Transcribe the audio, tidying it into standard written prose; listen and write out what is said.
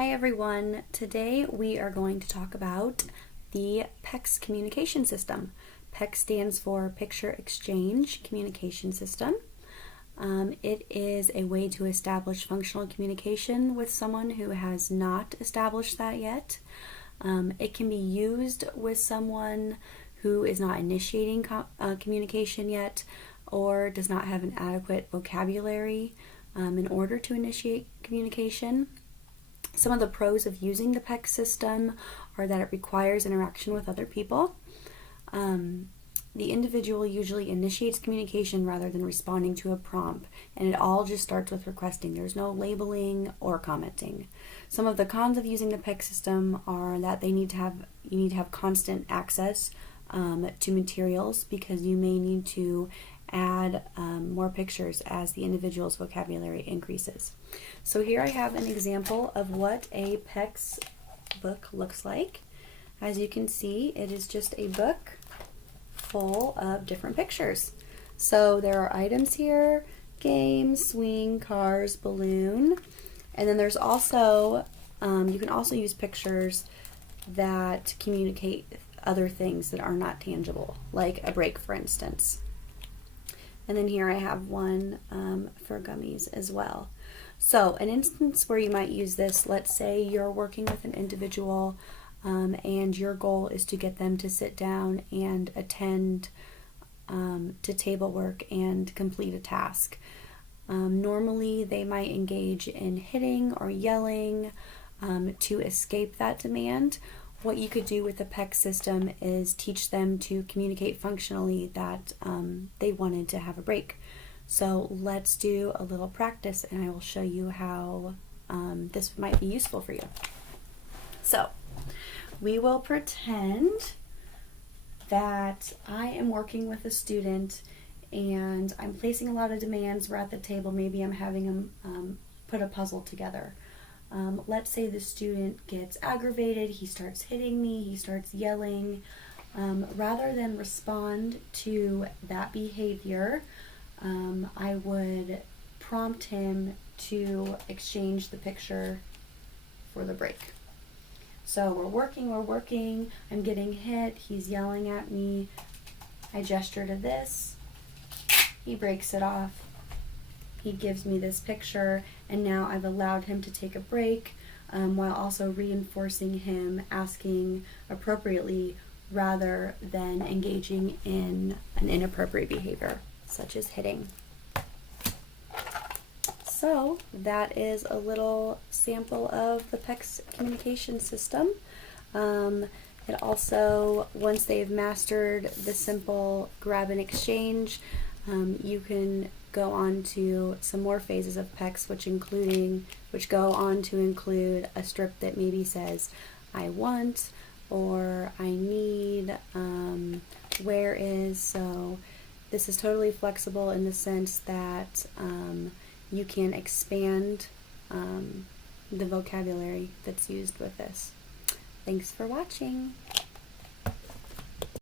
Hi everyone. Today we are going to talk about the Pecs communication system. Pecs stands for Picture Exchange Communication System. It is a way to establish functional communication with someone who has not established that yet. It can be used with someone who is not initiating communication yet or does not have an adequate vocabulary in order to initiate communication. Some of the pros of using the Pecs system are that it requires interaction with other people. The individual usually initiates communication rather than responding to a prompt, and it all just starts with requesting. There's no labeling or commenting. Some of the cons of using the Pecs system are that you need to have constant access to materials because you may need to add more pictures as the individual's vocabulary increases. So here I have an example of what a Pecs book looks like. As you can see, it is just a book full of different pictures. So there are items here: games, swing, cars, balloon, and then there's also, you can also use pictures that communicate other things that are not tangible, like a break, for instance. And then here I have one for gummies as well. So an instance where you might use this, let's say you're working with an individual and your goal is to get them to sit down and attend to table work and complete a task. Normally they might engage in hitting or yelling to escape that demand. What you could do with the Pecs system is teach them to communicate functionally that they wanted to have a break. So let's do a little practice and I will show you how this might be useful for you. So we will pretend that I am working with a student and I'm placing a lot of demands. We're at the table, maybe I'm having them put a puzzle together. Let's say the student gets aggravated, he starts hitting me, he starts yelling. Rather than respond to that behavior, I would prompt him to exchange the picture for the break. So we're working, I'm getting hit, he's yelling at me, I gesture to this, he breaks it off. He gives me this picture, and now I've allowed him to take a break while also reinforcing him asking appropriately rather than engaging in an inappropriate behavior, such as hitting. So that is a little sample of the Pecs communication system. It also, once they've mastered the simple grab and exchange, you can go on to some more phases of Pecs, which go on to include a strip that maybe says I want or I need, where is. So this is totally flexible in the sense that you can expand the vocabulary that's used with this. Thanks for watching.